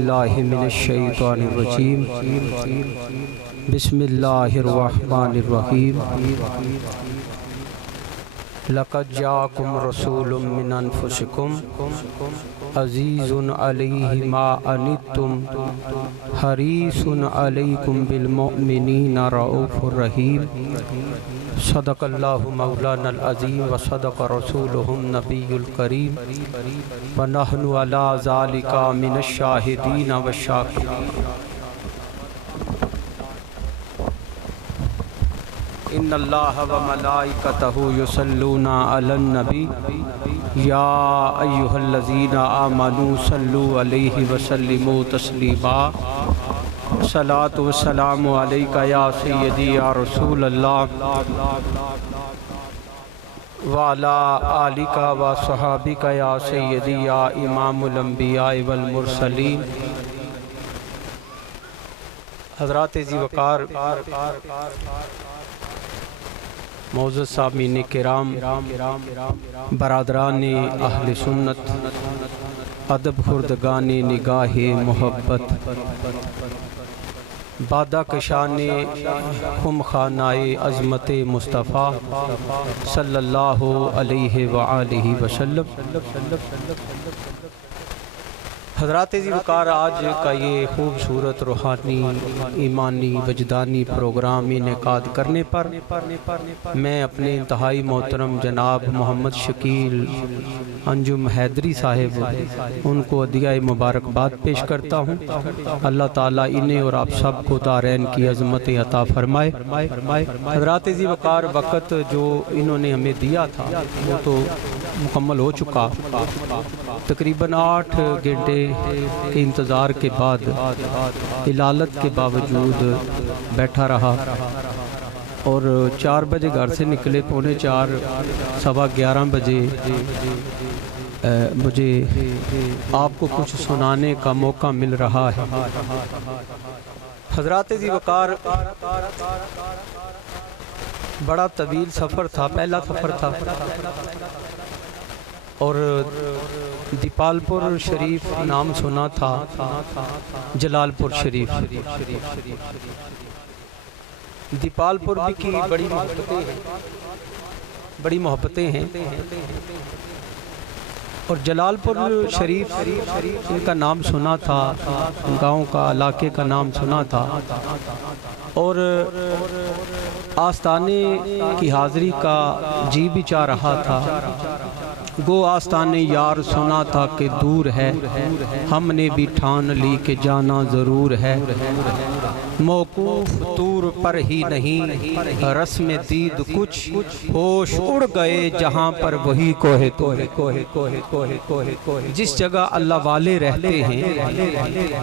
बिल्लाहि मिनश्शैतानिर्रजीम बिस्मिल्लाहिर्रहमानिर्रहीम लक़द जाअकुम रसूलुम मिन अनफुसिकुम अज़ीज़ुन अलैहि मा अनित्तुम हरीसुन अलैकुम बिल मुमिनीना रऊफ़ुर रहीम। सदक़ल्लाहु मौलानल अज़ीम व सदक़ रसूलुहुन नबियुल करीम व नहनु अला ज़ालिका मिनश शाहिदीन व शाकिरीन। इन्नल्लाह व मलाइकतहु युसल्लूना अलन नबी या अय्युहल्लज़ीना आमनू सल्लु अलैहि व सल्लिमू तस्लीमा। सलातु व सलामु अलैका या सय्यदी या रसूल अल्लाह व अला आलिका व सहाबिका या सय्यदी या इमामुल अंबिया वल मुरसलीन। हज़रात ज़ी वक़ार मौजूद सामीन किराम, बरादरान अहले सुन्नत, अदब खुर्दगाने निगाहे मोहब्बत, बादा कशाने खुम खानाए अज़मत मुस्तफ़ा सल्लल्लाहु अलैहि व आलिहि वसल्लम। हज़रात ज़ी वक़ार, आज का ये खूबसूरत रूहानी ईमानी वजदानी प्रोग्राम इनेकाद करने पर मैं अपने इंतहाई मोहतरम जनाब मोहम्मद शकील अंजुम हैदरी साहिब उनको अदिया मुबारकबाद पेश करता हूँ। अल्लाह ताला इन्हें और आप सब को दारैन की अज़मत अता फरमाए। हज़रात ज़ी वक़ार, वक़्त जो इन्होंने हमें दिया था वो तो मुकम्मल हो चुका। तकरीबन 8 घंटे के इंतज़ार के बाद इलालत के बावजूद बैठा रहा और 4 बजे घर से निकले, 4:45 सवा 11 बजे मुझे आपको कुछ सुनाने का मौका मिल रहा है। हज़रात ज़ी वक़ार, बड़ा तवील सफ़र था, पहला सफ़र था और दीपालपुर शरीफ नाम सुना था, जलालपुर शरीफ। दीपालपुर की बड़ी मोहब्बतें हैं और जलालपुर शरीफ इनका नाम सुना था, गांव का इलाके का नाम सुना था और आस्ताने की हाज़िरी का जी भी चाह रहा था। गो आस्ताने यार सुना था कि दूर है, हमने भी ठान ली कि जाना ज़रूर है। मौकूफ दूर पर ही नहीं, रस्म दीद कुछ होश उड़ गए जहाँ पर वही कोहे कोहे कोहे कोहे कोहे कोहे कोहे। जिस जगह अल्लाह वाले रहते हैं,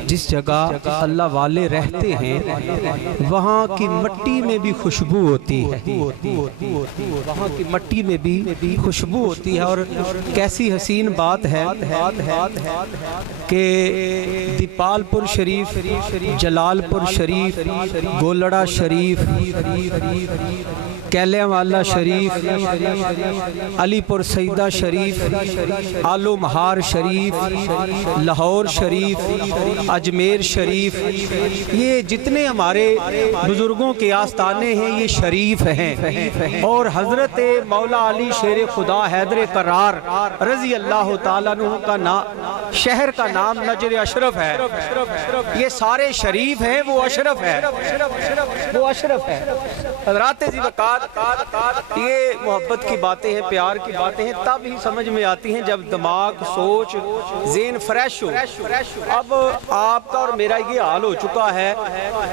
जिस जगह अल्लाह वाले रहते हैं, वहाँ की मिट्टी में भी खुशबू होती है, वहाँ की मिट्टी में भी खुशबू होती है। और कैसी हसीन बात है कि दीपालपुर शरीफ, जलालपुर शरीफ, गोलड़ा शरीफ, कैलेवाला शरीफ, अलीपुर सईदा शरीफ, आलमहार शरीफ, लाहौर शरीफ, अजमेर शरीफ, ये जितने हमारे बुजुर्गों के आस्थाने हैं ये शरीफ हैं। और हजरत मौला अली शेर खुदा हैदर करार रजी अल्लाह ताला अन्हु का नाम, शहर का नाम नजर अशरफ है। ये सारे शरीफ हैं, वो अशरफ है, वो अशरफ है। हज़रात ज़ी वक़ार, ये मोहब्बत की बातें हैं, प्यार की बातें हैं, तब ही समझ में आती हैं जब दिमाग, सोच, ज़हन फ्रेश हो। अब आपका और मेरा ये हाल हो चुका है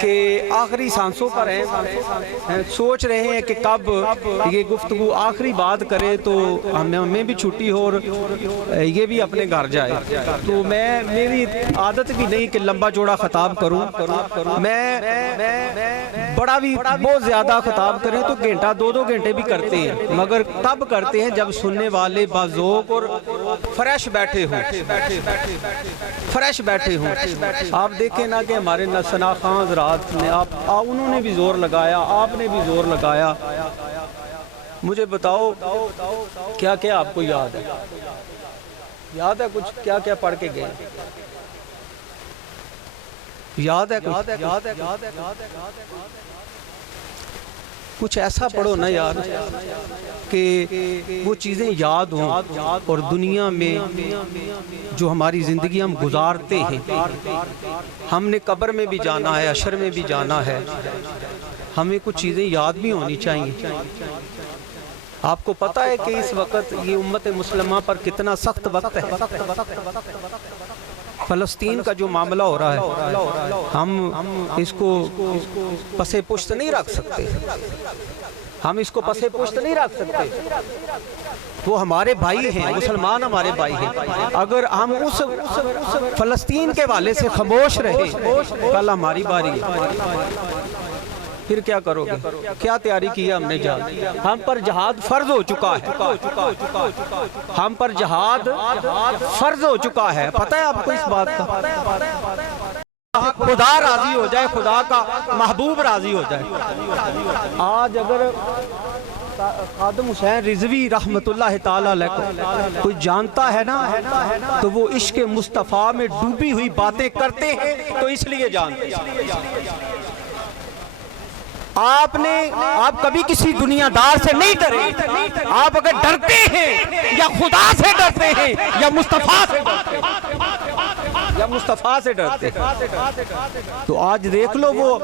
कि आखिरी सांसों पर हैं, सोच रहे हैं कि कब ये गुफ्तगू आखिरी बात करें तो हमें भी छुट्टी हो और ये भी अपने घर जाए। तो मेरी आदत भी नहीं कि लंबा चौड़ा खिताब करूं। मैं बड़ा भी बहुत ज़्यादा खिताब करें तो घंटा 2-2 घंटे भी करते हैं, मगर तब करते हैं जब सुनने वाले बाज़ौक़ और फ्रेश बैठे हों, फ्रेश बैठे हों। आप देखें ना कि हमारे सना खां हज़रात ने उन्होंने भी ज़ोर लगाया, आपने भी ज़ोर लगाया। मुझे बताओ क्या क्या आपको याद है? याद है कुछ क्या क्या पढ़ के गए? याद है कुछ ऐसा पढ़ो ना यार कि वो चीज़ें याद हों और दुनिया में जो हमारी ज़िंदगी हम गुजारते हैं, हमने कब्र में भी जाना है, अशर में भी जाना है, हमें कुछ चीज़ें याद भी होनी चाहिए। आपको पता है कि इस वक्त ये उम्मत मुसलमा पर कितना सख्त वक्त है। फ़लस्तीन का जो मामला हो रहा है, हम इसको पसे पुश्त नहीं रख सकते, हम इसको पसे पुश्त नहीं रख सकते। वो हमारे भाई हैं, मुसलमान हमारे भाई हैं। अगर हम उस फ़लस्तीन के वाले से खामोश रहे, कल हमारी बारी है, फिर क्या करोगे? क्या तैयारी की है हमने? जहाद हम पर जहाद फर्ज हो चुका है, हम पर जहाद फर्ज हो चुका है। पता है आपको इस बात का? खुदा राजी हो जाए, खुदा का महबूब राजी हो जाए। आज अगर खादिम हुसैन रिजवी रहमतुल्लाह ताला अलैह को कोई जानता है ना, तो वो इश्क मुस्तफ़ा में डूबी हुई बातें करते हैं, तो इसलिए जानते हैं। आप कभी किसी दुनियादार से नहीं डरे। आप अगर डरते हैं या खुदा से डरते हैं या मुस्तफा से डरते हैं, या मुस्तफा से डरते हैं, तो आज देख लो वो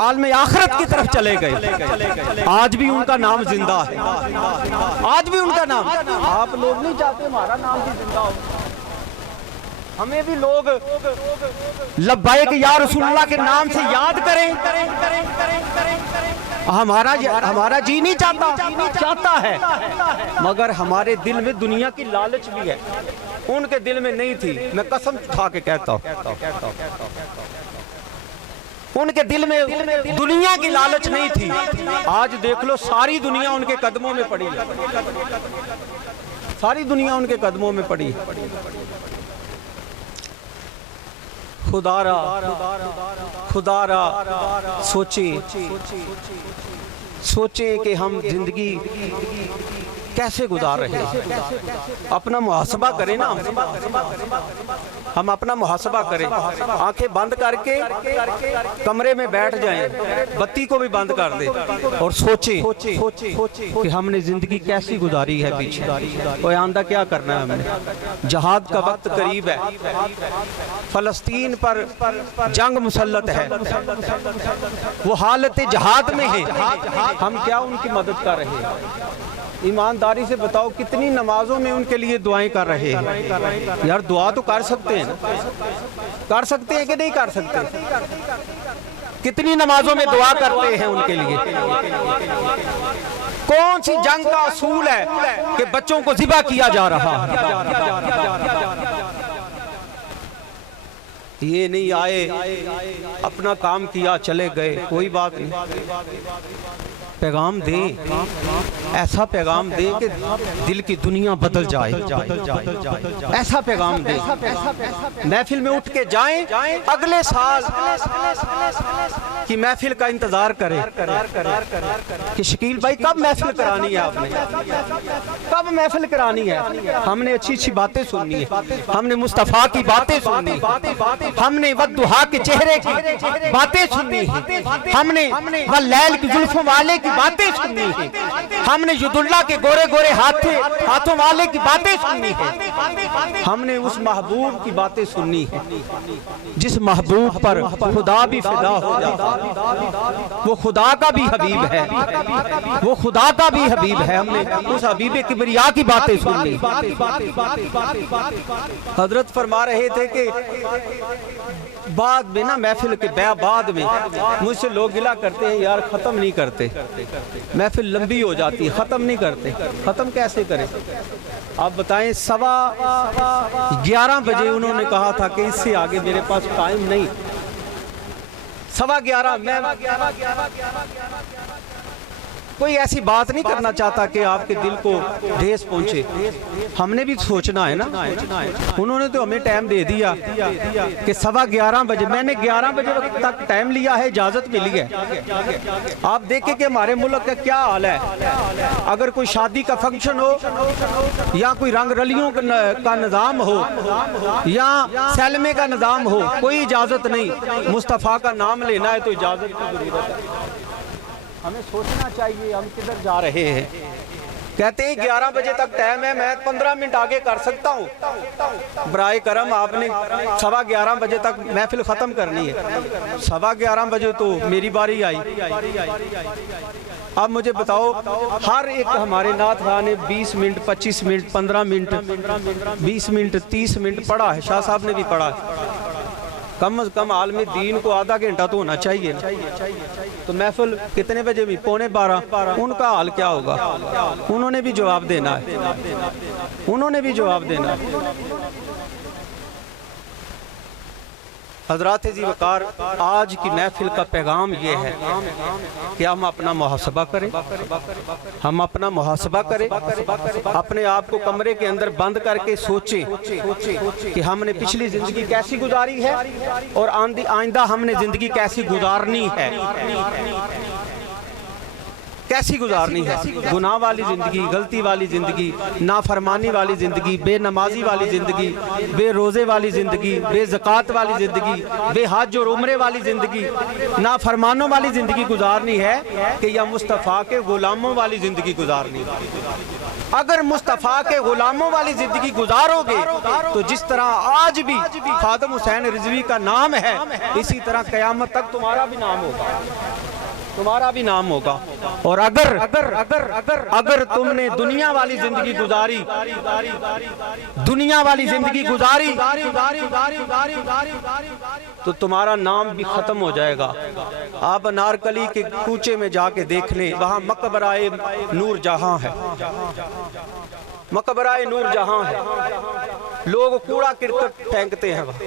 आलम आखिरत की तरफ चले गए। आज भी उनका नाम जिंदा है, आज भी उनका नाम। आप लोग नहीं चाहते हमारा नाम भी जिंदा हो? हमें भी लोग लब्बाइक या रसूलुल्लाह के नाम से याद करें। हमारा जी नहीं चाहता है, मगर हमारे दिल में दुनिया की लालच भी है। उनके दिल में नहीं थी, मैं कसम उठा के कहता हूँ, उनके दिल में दुनिया की लालच नहीं थी। आज देख लो सारी दुनिया उनके कदमों में पड़ी है, सारी दुनिया उनके कदमों में पड़ी है। खुदारा सोचें कि हम जिंदगी कैसे गुजार रहे हैं। अपना मुहासबा करें ना, हम अपना मुहासबा करें। आंखें बंद करके कमरे में बैठ जाएं, बत्ती को भी बंद कर दें और सोचें कि हमने जिंदगी कैसी गुजारी है पीछे, और आंदा क्या करना है हमने। जहाद का वक्त करीब है, फ़लस्तीन पर जंग मुसल्लत है, वो हालत जहाद में है। हम क्या उनकी मदद कर रहे हैं? ईमानदारी से बताओ, कितनी नमाजों में उनके लिए दुआएं कर रहे हैं? यार दुआ तो कर सकते हैं, कर सकते हैं कि नहीं कर सकते? कितनी नमाजों में दुआ करते हैं उनके लिए? कौन सी जंग का असूल है कि बच्चों को ज़िबा किया जा रहा है? ये नहीं आए, अपना काम किया, चले गए, कोई बात नहीं। पैगाम दें, ऐसा पैगाम दें कि दिल की दुनिया बदल जाए। ऐसा पैगाम दें, महफिल में उठ के जाएं, अगले साल की महफिल का इंतजार करें कि शकील भाई कब महफिल करानी है, आपने कब महफिल करानी है। हमने अच्छी अच्छी बातें सुननी है, हमने मुस्तफ़ा की बातें सुननी है, हमने वद्दुहा के चेहरे की बातें सुननी है, हमने वल्लैल की जुल्फों वाले की बातें सुननी है, हमने युदुल्लाह के गोरे गोरे हाथों वाले की बातें सुननी है, हमने उस महबूब की बातें सुननी है जिस महबूब पर खुदा भी फिदा हो जाता। वो खुदा का भी हबीब है, वो खुदा का भी हबीब है। हमने उस हबीब किबरिया की बातें सुननी। हजरत फरमा रहे थे कि बाद में ना, महफिल के बाद में मुझसे लोग गिला करते हैं, यार ख़त्म नहीं करते, महफिल लंबी हो जाती है, ख़त्म नहीं करते। ख़त्म कैसे करें आप बताएं? 11:15 बजे उन्होंने कहा था कि इससे आगे मेरे पास टाइम नहीं। 11:15 मैं कोई ऐसी बात नहीं करना चाहता कि आपके दिल को ठेस पहुंचे। हमने भी सोचना है ना। उन्होंने तो हमें टाइम दे दिया कि 11:15 बजे, मैंने 11 बजे तक टाइम लिया है, इजाजत मिली है। आप देखें कि हमारे मुल्क का क्या हाल है। अगर कोई शादी का फंक्शन हो या कोई रंग रलियों का निज़ाम हो या सैलमे का निज़ाम हो, कोई इजाजत नहीं। मुस्तफ़ा का नाम लेना है तो इजाजत की जरूरत है। हमें सोचना चाहिए हम किधर जा रहे हैं। कहते हैं 11 बजे तक टाइम है, मैं 15 मिनट आगे कर सकता हूँ। बराए करम आपने 11:15 बजे तक महफिल ख़त्म करनी है। 11:15 बजे तो मेरी बारी आई। अब मुझे बताओ, हर एक हमारे नाथ खां ने 20 minute, 25 minute, 15 minute, 20 minute, 30 minute पढ़ा है। शाह साहब ने भी पढ़ा है। कम अज कम आलमी दीन को आधा घंटा तो होना चाहिए। तो महफिल कितने बजे भी? 11:15। उनका हाल क्या होगा? उन्होंने भी जवाब देना है। उन्होंने भी जवाब देना है। हज़रात जी वक़ार, आज की महफिल का पैगाम ये है कि हम अपना मुहासबा करें। हम अपना मुहासबा करें, अपने आप को कमरे के अंदर बंद करके सोचें कि हमने पिछली ज़िंदगी कैसी गुजारी है और आइंदा हमने ज़िंदगी कैसी गुजारनी है। कैसी गुजारनी है? गुनाह वाली ज़िंदगी, गलती वाली ज़िंदगी, नाफरमानी वाली ज़िंदगी, बेनमाजी वाली ज़िंदगी, बेरोज़े वाली ज़िंदगी, बेज़कात वाली ज़िंदगी, बेहज और उम्रे वाली ज़िंदगी, नाफरमानों वाली ज़िंदगी गुजारनी है कि या मुस्तफ़ा के ग़ुलामों वाली ज़िंदगी गुजारनी है। अगर मुस्तफ़ा के ग़ुलामों वाली ज़िंदगी गुजारोगे तो जिस तरह आज भी खादिम हुसैन रिज़वी का नाम है, इसी तरह क़यामत तक तुम्हारा भी नाम होगा। तुम्हारा भी नाम होगा। और अगर अगर अगर अगर अगर तुमने दुनिया वाली जिंदगी गुजारी, दुनिया वाली जिंदगी गुजारी तो तुम्हारा नाम भी खत्म हो जाएगा। आप अनारकली के कूचे में जाके देख लें, वहाँ मकबराए नूर जहां है, मकबराए नूर जहां है। लोग कूड़ा किरकट फेंकते हैं वहाँ।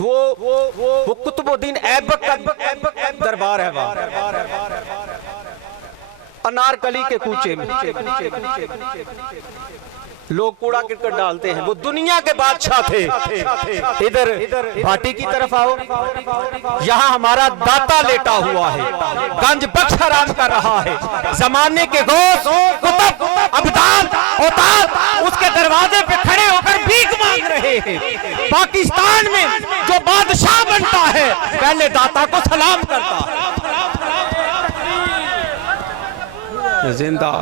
वो कुतुबुद्दीन ऐबक का दरबार है वहाँ अनारकली के कूचे में। लोग कूड़ा किरकट डालते हैं। वो दुनिया के बादशाह थे। इधर भाटी की तरफ आओ, यहाँ हमारा दाता लेटा हुआ है, गंज बख्श आराम कर रहा है। जमाने के गौस, कुतुब, अब्दाल, औताद उसके दरवाजे पे खड़े होकर भीख मांग रहे हैं। पाकिस्तान में जो बादशाह बनता है पहले दाता को सलाम करता है। जिंदा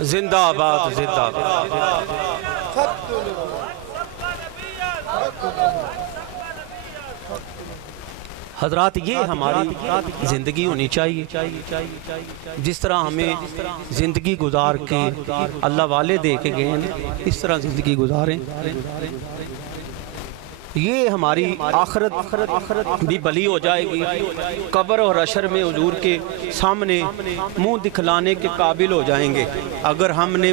जिंदाबाद जिंदाबाद। हजरात, ये हमारी जिंदगी होनी चाहिए। जिस तरह हमें जिंदगी गुजार के अल्लाह वाले दे के गए, इस तरह जिंदगी गुजारें। ये हमारी आखरत भी भली हो जाएगी। कब्र और हशर में हुजूर के सामने मुंह दिखलाने के काबिल हो जाएंगे अगर हमने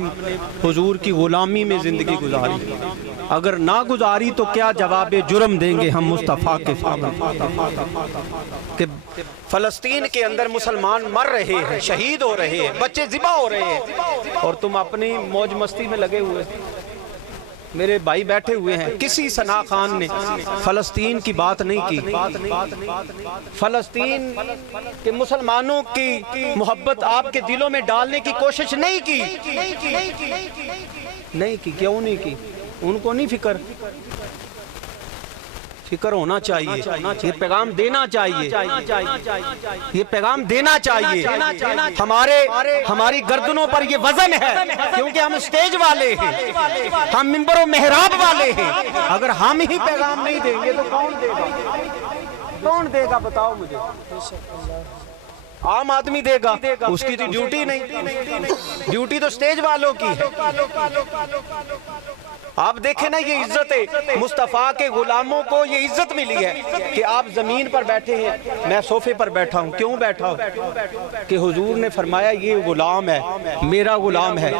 हुजूर की गुलामी में ज़िंदगी गुजारी। अगर ना गुजारी तो क्या जवाब जुर्म देंगे हम मुस्तफ़ा के सामने कि फ़लस्तीन के अंदर मुसलमान मर रहे हैं, शहीद हो रहे हैं, बच्चे ज़िबा हो रहे हैं और तुम अपनी मौज मस्ती में लगे हुए। मेरे भाई बैठे हुए हैं, किसी सना खान ने फ़लस्तीन की बात नहीं की। फ़लस्तीन के मुसलमानों की मोहब्बत आपके दिलों में डालने की कोशिश नहीं की। क्यों नहीं की? उनको नहीं फिक्र होना चाहिए। ये पैगाम देना चाहिए, ये पैगाम देना चाहिए। हमारी गर्दनों पर ये वजन है क्योंकि हम स्टेज वाले हैं, हम मिंबर और मेहराब वाले हैं। अगर हम ही पैगाम नहीं देंगे तो कौन देगा? कौन देगा बताओ मुझे। आम आदमी देगा, उसकी तो ड्यूटी नहीं, ड्यूटी तो स्टेज वालों की है। आप देखें ना, ये इज्जत है मुस्तफ़ा के गुलामों को, ये इज्जत मिली है कि आप जमीन पर बैठे हैं, मैं सोफे पर बैठा हूँ। क्यों बैठा हूँ? कि हुजूर ने फरमाया ये गुलाम है, मेरा गुलाम है,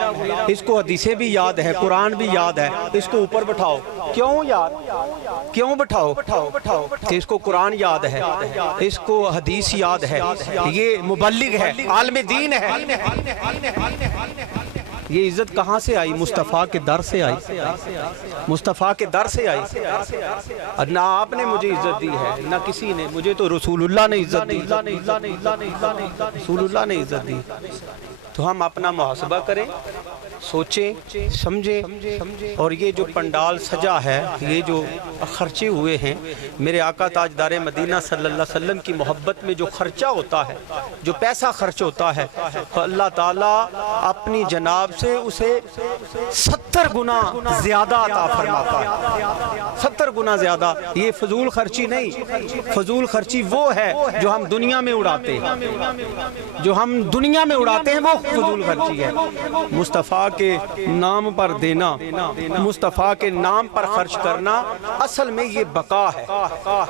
इसको हदीसें भी याद है, कुरान भी याद है, इसको ऊपर बैठाओ। क्यों यार, क्यों बैठाओ? कि इसको कुरान याद है, इसको हदीस याद है, ये मुबल्लिग है, आलिम दीन है। ये इज्जत कहाँ से आई? मुस्तफ़ा के दर से आई, मुस्तफ़ा के दर से आई। और ना आपने मुझे इज्जत दी है, ना किसी ने, मुझे तो रसूलुल्लाह ने इज्जत दी, रसूलुल्लाह ने इज्जत दी। तो हम अपना मुहासबा करें, सोचें, समझें। और ये जो पंडाल सजा है, ये जो खर्चे हुए हैं, मेरे आका ताजदार मदीना सल्लल्लाहु अलैहि वसल्लम की मोहब्बत में जो खर्चा होता है, जो पैसा खर्च होता है, तो अल्लाह ताला अपनी जनाब से उसे 70 गुना ज़्यादा अता फरमाता है, 70 गुना ज़्यादा। ये फजूल खर्ची नहीं, फजूल खर्ची वो है जो हम दुनिया में उड़ाते हैं, जो हम दुनिया में उड़ाते हैं वो फजूल खर्ची है। मुस्तफ़ा के नाम पर देना, मुस्तफ़ा के नाम पर खर्च करना, असल में ये बका है,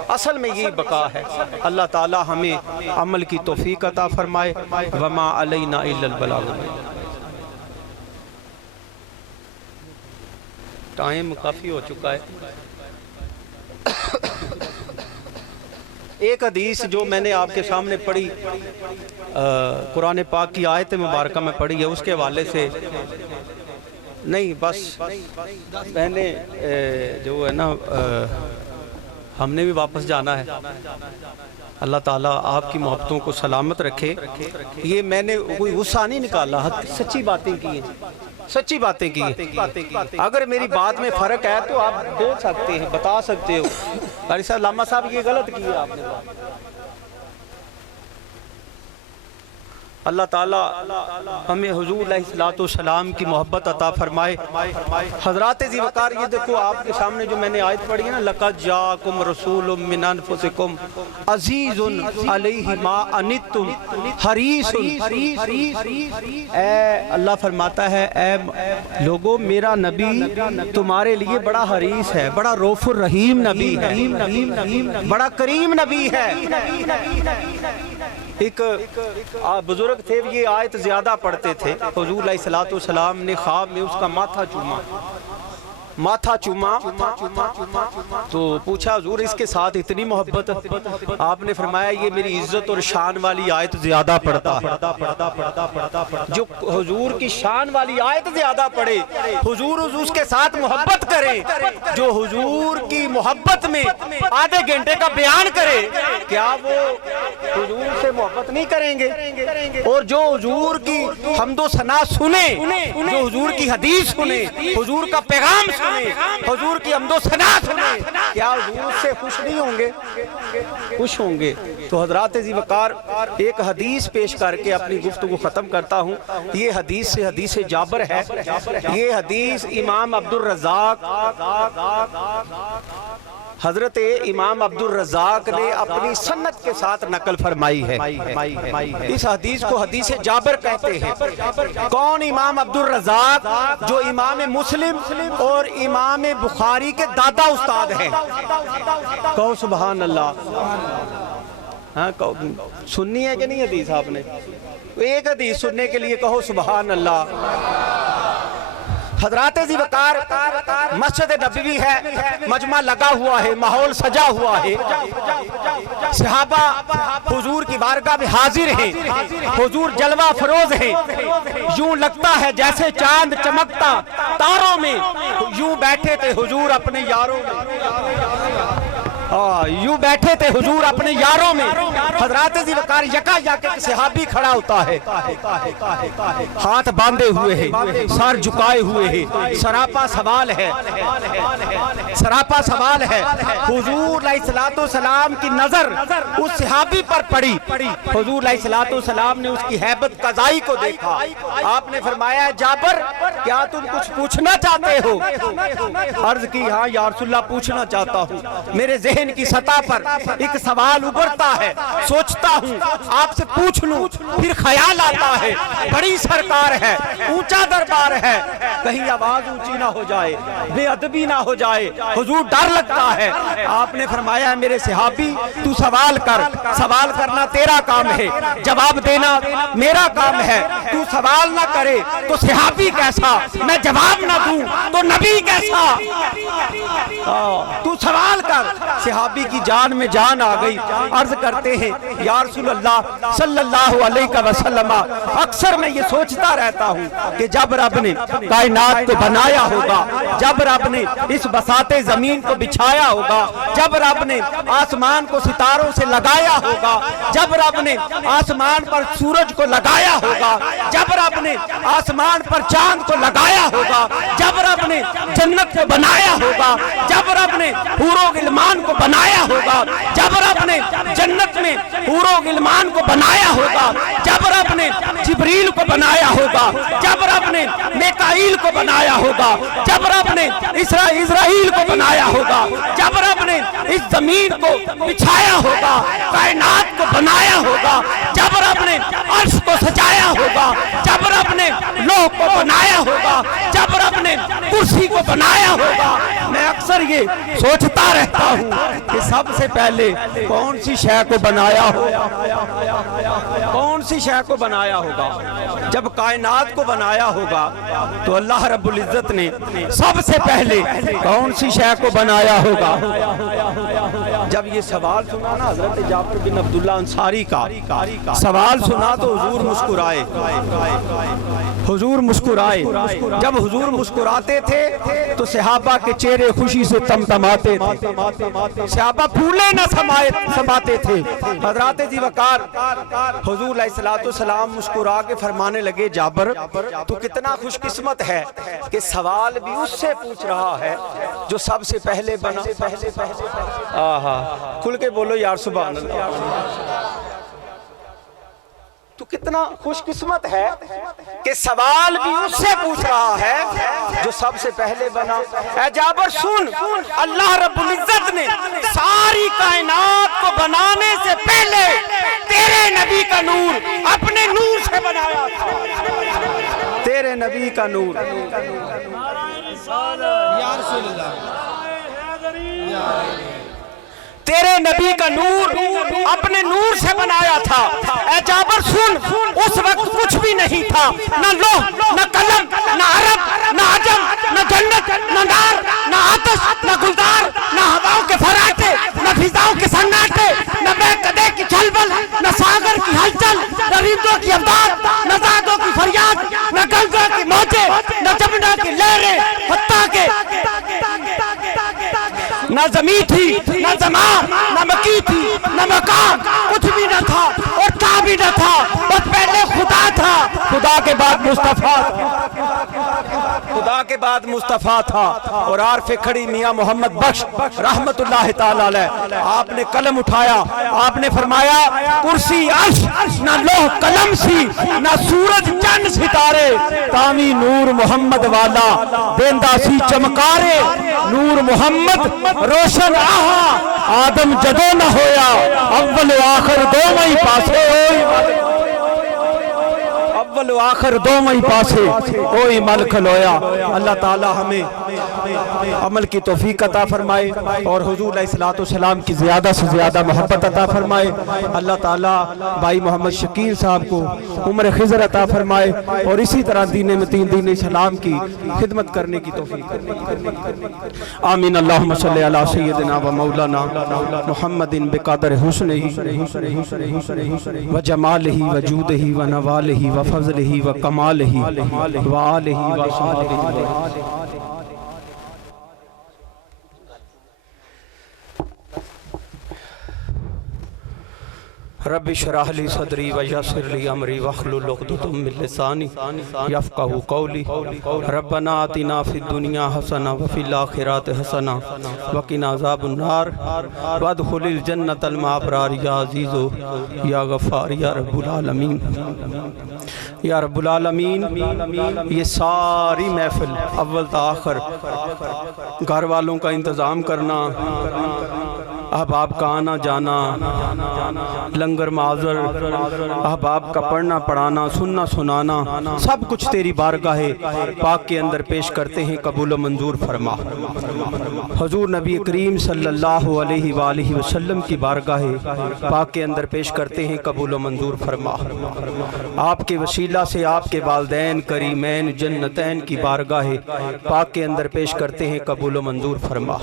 असल में ये बका है। अल्लाह ताला हमें अमल की तौफीक अता फरमाए। वमा अलैना इल्लल बलाग। टाइम काफ़ी हो चुका है। एक हदीस जो मैंने आपके सामने पढ़ी, कुरान पाक की आयत मुबारक में पढ़ी है, उसके हवाले से नहीं, बस मैंने जो है ना, हमने भी वापस जाना है। अल्लाह ताला आपकी मोहब्बतों को सलामत रखे। ये मैंने कोई गुस्सा नहीं निकाला, सच्ची बातें की हैं, सच्ची बातें की हैं। अगर मेरी बात में फ़र्क है तो आप बोल सकते हैं, बता सकते हो, कारी साहब, लामा साहब ये गलत किया आपने। अल्लाह ताला हमें हुजूर अलैहिस्सलाम की मोहब्बत अता फरमाए। हज़रात ज़ी वक़ार, ये देखो आपके सामने जो मैंने आयत पढ़ी है ना, लक़द जाअकुम रसूलुम मिन अनफुसिकुम अज़ीज़ुन अलैहि मा अनित्तुम हरीसुन। अल्लाह फरमाता है, ए लोगो, मेरा नबी तुम्हारे लिए बड़ा हरीस है, बड़ा रऊफ़ुर रहीम नबी है, बड़ा करीम नबी है। एक बुजुर्ग थे, ये आयत ज्यादा पढ़ते थे। हुजूर अलैहिस्सलातु वस्सलाम ने ख्वाब में उसका माथा चूमा, माथा चूमा तो पूछा, हुजूर इसके साथ इतनी मोहब्बत? आपने फरमाया, ये मेरी इज्जत और शान वाली आयत ज्यादा पढ़ता है। जो हुजूर की शान वाली आयत ज्यादा पढ़े, हुजूर उसके साथ मोहब्बत करे, जो हुजूर की मोहब्बत में आधे घंटे का बयान करे, क्या वो हुजूर से मोहब्बत नहीं करेंगे? और जो हुजूर की हम्दो सना सुने, जो हुजूर की हदीस सुने, हुजूर का पैगाम सुने, हुजूर की हम्दो सना सुने, क्या हुजूर से खुश नहीं होंगे? खुश होंगे। तो हज़रात ज़ी वक़ार, एक हदीस पेश करके अपनी गुफ्तगू ख़त्म करता हूँ। ये हदीस से हदीस जाबर है। ये हदीस इमाम अब्दुल रज़ाक, हजरत इमाम अब्दुल रज़ाक ने अपनी सन्नत के साथ नकल फरमाई है। इस हदीस को हदीस जाबर कहते हैं। कौन? इमाम अब्दुल रज़ाक, जो इमाम मुस्लिम और इमाम बुखारी के दादा उस्ताद हैं। कहो सुभान अल्लाह। हाँ, सुननी है कि नहीं हदीस आपने? एक हदीस सुनने के लिए कहो सुभान अल्लाह। हज़रात ज़ी वक़ार, मस्जिद नबवी है, मजमा लगा हुआ है, माहौल सजा हुआ है, सहाबा हुजूर की बारगाह में हाजिर हैं, हुजूर जलवा फरोज हैं। यूं लगता है जैसे चांद चमकता तारों में, यूं बैठे थे हुजूर अपने यारों में, यूं बैठे थे हुजूर अपने यारों में। हज़रात ज़ी वक़ार, यका यक एक सहाबी खड़ा होता है, हाथ बांधे हुए है, सर झुकाए हुए है, सरापा सवाल है, सरापा सवाल है। हुजूर अलैहिस्सलातु वस्सलाम की नजर उस सहाबी पर पड़ी। हुजूर अलैहिस्सलातु वस्सलाम ने उसकी हैबत कज़ाई को देखा। आपने फरमाया, जाबर, क्या तुम कुछ पूछना चाहते हो? अर्ज की, हाँ या रसूलल्लाह, पूछना चाहता हूँ। मेरे जहन की सतह पर एक सवाल उभरता है, सोचता हूँ आपसे पूछ लूं, फिर ख्याल आता है बड़ी सरकार है, ऊंचा दरबार है, कहीं आवाज ऊंची ना हो जाए, बेअदबी ना हो जाए, हुजूर डर लगता है। आपने फरमाया है मेरे सहाबी तू सवाल कर, सवाल करना तेरा काम है, जवाब देना मेरा काम है। तू सवाल ना करे तो सहाबी कैसा, मैं जवाब ना दूं तो नबी कैसा। तू सवाल कर। सहाबी की जान में जान आ गई, अर्ज करते हैं या रसूल अल्लाह सल्लल्लाहु अलैहि वसल्लम, अक्सर मैं ये सोचता रहता हूँ कि जब रब ने कायनात को बनाया होगा, जब रब ने इस बसाते जमीन को बिछाया होगा, जब रब ने आसमान को सितारों से लगाया होगा, जब रब ने आसमान पर सूरज को लगाया होगा, जब रब ने आसमान पर चांद को लगाया होगा, जब रब ने जन्नत को बनाया होगा, जब रब ने हूरो गिलमान को बनाया होगा, जब रब ने जन्नत में हूरो गिलमान को बनाया होगा, जब रब ने जिब्रील को बनाया होगा, जब रब ने मिकाईल को बनाया होगा, जब रब ने इस्राईल को बनाया होगा, जब रब ने इस जमीन को बिछाया होगा, कायनात को बनाया होगा, जब रब ने अर्श को सजाया होगा, जब रब ने लोह को बनाया होगा, जब रब ने कुर्सी को बनाया होगा, मैं अक्सर ये सोचता रहता हूँ कि सबसे पहले कौन सी शय को बनाया होगा, कौन सी शय को बनाया होगा। जब कायनात को बनाया होगा तो अल्लाह रब्बुल इज्जत ने सबसे पहले कौन सी शय को बनाया होगा। जब ये सवाल सुना ना हजरत जाफर बिन अब्दुल्ला अंसारी का सवाल सुना तो हुजूर मुस्कुराए, हुजूर मुस्कुराए। जब हुजूर मुस्कुराते थे तो सहाबा के चेहरे खुशी से तमतमाते थे, सहाबा फूले न समाते थे। हजरत जी वकार हुजूर अलैहिस्सलातु वस्सलाम मुस्कुरा के फरमाने लगे, जाबर तू कितना खुशकिस्मत है कि सवाल भी उससे पूछ रहा है जो सबसे पहले बना। आहा, खुल के बोलो यार सुभान अल्लाह। तू कितना खुशकिस्मत है कि सवाल भी उससे पूछ रहा है जो सबसे पहले बना। ऐ जाबर सुन, अल्लाह रब्बुल इज्जत ने सारी कायनात को बनाने से पहले तेरे नबी का नूर अपने नूर से बनाया था। तेरे नबी का नूर, तेरे नबी का नूर अपने नूर से बनाया था। ऐ जाबर सुन, उस वक्त कुछ भी नहीं था, न लोह, न कलम, न अरब, न अजम, न जन्नत, न नार, न आतश, न गुलजार, न हवाओं के फराटे, न फिजाओं के सन्नाटे, न बेकदे की छलबल, न सागर की हलचल, न रिंदों की अवदाद, न जादों की फरियाद, न गंगा की मौजें, न जमुना की लहरें, हत्ता के न जमी थी, न जमान, न मकी थी, न मकान, कुछ भी न था और था भी न था, बस पहले खुदा था, खुदा के बाद मुस्तफा, खुदा के बाद मुस्तफा था। और आरफ़े खड़ी मियां मोहम्मद बख्श रहमतुल्लाह ताला अलैह, आपने कलम उठाया, आपने फरमाया कुर्सी अर्श न लोह कलम सी, न सूरज चंद सितारे, तामी नूर मोहम्मद वाला बेंदा सी चमकारे, नूर मोहम्मद रोशन आहा, आदम जदो न होया, अव्वल आखिर दो मई पासे होई, अव्वल आखिर दो मई पासे कोई मल खलोया। अल्लाह ताला हमें अमल की तौफीक अता फरमाए और हुजूर अलैहिस्सलातु वस्सलाम की ज़्यादा से ज़्यादा मोहब्बत अता फरमाए। अल्लाह ताला भाई मोहम्मद शकील साहब को उम्र खिज़र अता फरमाए और इसी तरह दीन मतीन दीन इस्लाम की खिदमत करने की तौफीक। आमीन। अल्लाहुम्मा सल्लि अला सय्यदिना व मौलाना मुहम्मदिन बिक़दर हुस्निही व जमालिही व जूदिही व नवालिही व फज़लिही व कमालिही व आलिही व सहाबिही। रब्बि इश्रह ली सदरी व यस्सिर ली अमरी वहलुल उक़दतम मिन लिसानी यफ़क़हू क़ौली। रब्बना आतिना फ़िद दुनिया हसना व फ़िल आख़िरति हसना व क़िना अज़ाबन नार वअदख़िलिल जन्नतल मअ अबरार या अज़ीज़ो या गफ़्फ़ार या रब्बुल आलमीन। या रब्बुल आलमीन, ये सारी महफ़िल अव्वल ता आख़िर घर वालों का इंतज़ाम करना, अहबाब का आना जाना, लंगर माजर, अहबाब का पढ़ना पढ़ाना, सुनना सुनाना, सब कुछ तेरी बारगाह पाक के अंदर पेश करते हैं, कबूल व मंजूर फरमा। हुजूर नबी करीम सल्लल्लाहु अलैहि वसल्लम की बारगाह पाक के अंदर पेश करते हैं, कबूल व मंजूर फरमा। आपके वसीला से आपके वालदैन करीमैन जन्नतैन की बारगाह पाक के अंदर पेश करते हैं, कबूल व मंजूर फरमा।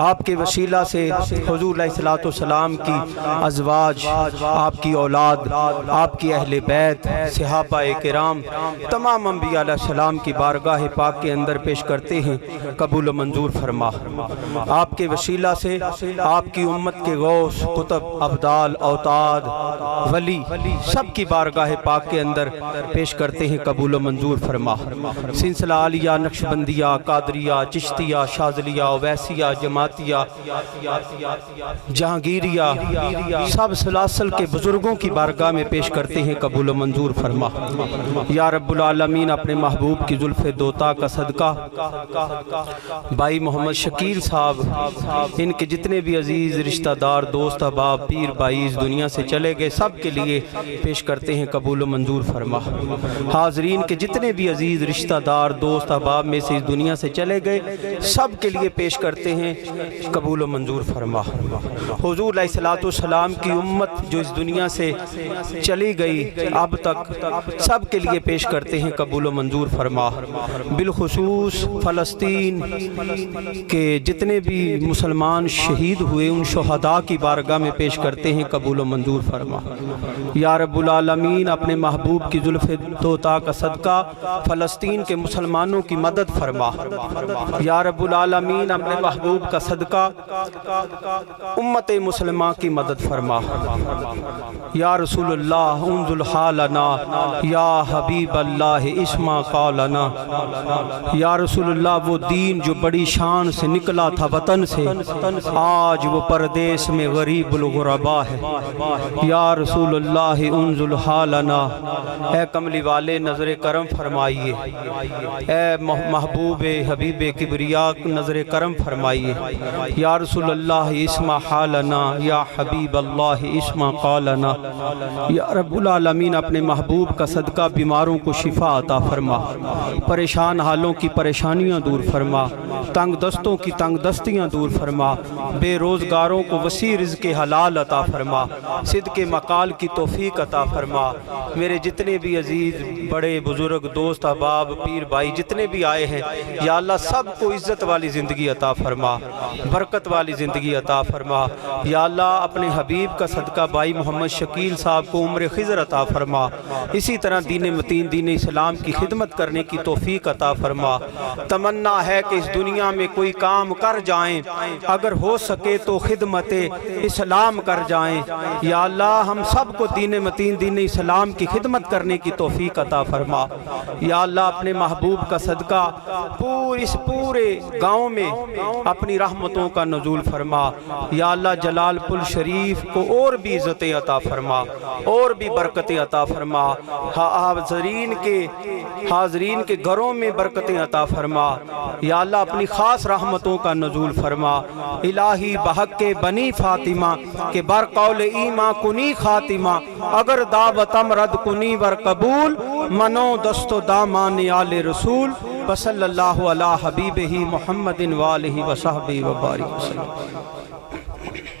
आपके वसीला से हुजूर अलैहिस्सलातु वस्सलाम की अज़वाज, आपकी औलाद, आपकी अहले बैत, सहाबाए किराम, तमाम अंबिया अलैहिस्सलाम की बारगाह पाक के अंदर पेश करते हैं, कबूल व मंजूर फरमा। आपके वसीला से आपकी उम्मत के गौस, कुतुब, अब्दाल, औताद, वली सब की बारगाह पाक के अंदर पेश करते हैं, कबूल व मंजूर फरमा। सिलसिला आलिया, नक्शबंदिया, कादरिया, चिश्तिया, शाज़लिया, वैसिया, जमातिया, जहांगीरिया, सब सलासल के बुजुर्गों की बारगाह में पेश करते हैं, कबूल व मंजूर फरमा। या रब्बुल आलमीन, अपने महबूब की जुल्फ़े दोता का सदका भाई मोहम्मद शकील साहब, इनके जितने भी अजीज़ रिश्तेदार, दोस्त, अहबाब, पीर भाई इस दुनिया से चले गए, सब के लिए पेश करते हैं, कबूल व मंजूर फरमा। हाज़रीन के जितने भी अजीज़ रिश्तेदार, दोस्त, अहबाब में से इस दुनिया से चले गए, सब के लिए पेश करते हैं, कबूल व मंजूर फरमा। हुजूर अलैहिस्सलातु वस्सलाम की उम्मत जो इस दुनिया से चली गई अब तक, सब के लिए पेश करते हैं, कबूल व मंजूर फरमा। बिलखुसूस फ़लस्तीन के जितने भी मुसलमान शहीद हुए, उन शुहदा की बारगाह में पेश करते हैं, कबूल व मंजूर फरमा। या रब्बुल आलमीन, अपने महबूब की जुल्फ़े दोता का सदका फ़लस्तीन के मुसलमानों की मदद फरमा। या रब्बुल आलमीन, अपने महबूब का सदका उम्मत मुसलमान की मदद फरमा। या रसूलुल्लाह उन्ज़ुल हालना, या हबीब अल्लाह इस्मा क़ालना। या रसूलुल्लाह, वो दीन जो बड़ी शान से निकला था वतन से, आज वो परदेश में गरीबुल गुरबा है। या रसूलुल्लाह उन्ज़ुल हालना, ए कमली वाले नज़र करम फरमाइए, ए महबूब हबीब किबरिया नज़र करम फरमाइए। या रसूलुल्लाह इस्मा हालना, या हबीब अल्लाह इस्मा क़ालना। या रब्बुल आलमीन, अपने महबूब का सदका बीमारों को शिफा अता फरमा, परेशान हालों की परेशानियाँ दूर फरमा, तंग दस्तों की तंग दस्तियाँ दूर फरमा, बेरोज़गारों को वसी रिज़्क़ हलाल अता फरमा, सिद्क़ मकाल की तौफ़ीक अता फरमा। मेरे जितने भी अजीज़ बड़े बुज़ुर्ग, दोस्त, अहबाब, पीर भाई जितने भी आए हैं, या अल्लाह सबको इज़्ज़त वाली ज़िंदगी अता फरमा, बरकत वाली ज़िंदगी अता फरमा। या अल्लाह, अपने हबीब का सदका भाई मोहम्मद शकील साहब को उम्र खिज़र अता फरमा, इसी तरह दीन मतीन, दीन इस्लाम की खिदमत करने की तौफ़ीक अता फरमा। तमन्ना है कि इस दुनिया में कोई काम कर जाएं, अगर हो सके तो खिदमत इस्लाम कर जाएं। या अल्लाह, हम सब को दीन मतीन, दीन इस्लाम की खिदमत करने की तौफ़ीक अता फरमा। या अल्लाह, अपने महबूब का सदका इस पूरे गाँव में अपनी रहमतों का नज़ूल फरमा। या अल्लाह, जलालपुर शरीफ को और भी इज़्ज़तें अता फरमा, और भी बरकतें अता फरमा। हाज़रीन के घरों में बरकतें अता फरमा। या अल्लाह, अपनी ख़ास रहमतों का नज़ूल फरमा। इलाही बहक के बनी फ़ातिमा के बरकौल ईमा कुनी ख़ातिमा, अगर दावतम रद कुनी वर कबूल, मनो दस्तो दामान आले रसूल, वसल्लल्लाहु अला हबीबिही मुहम्मदिन वालिही वसहबिही व बारिक वसल्लम।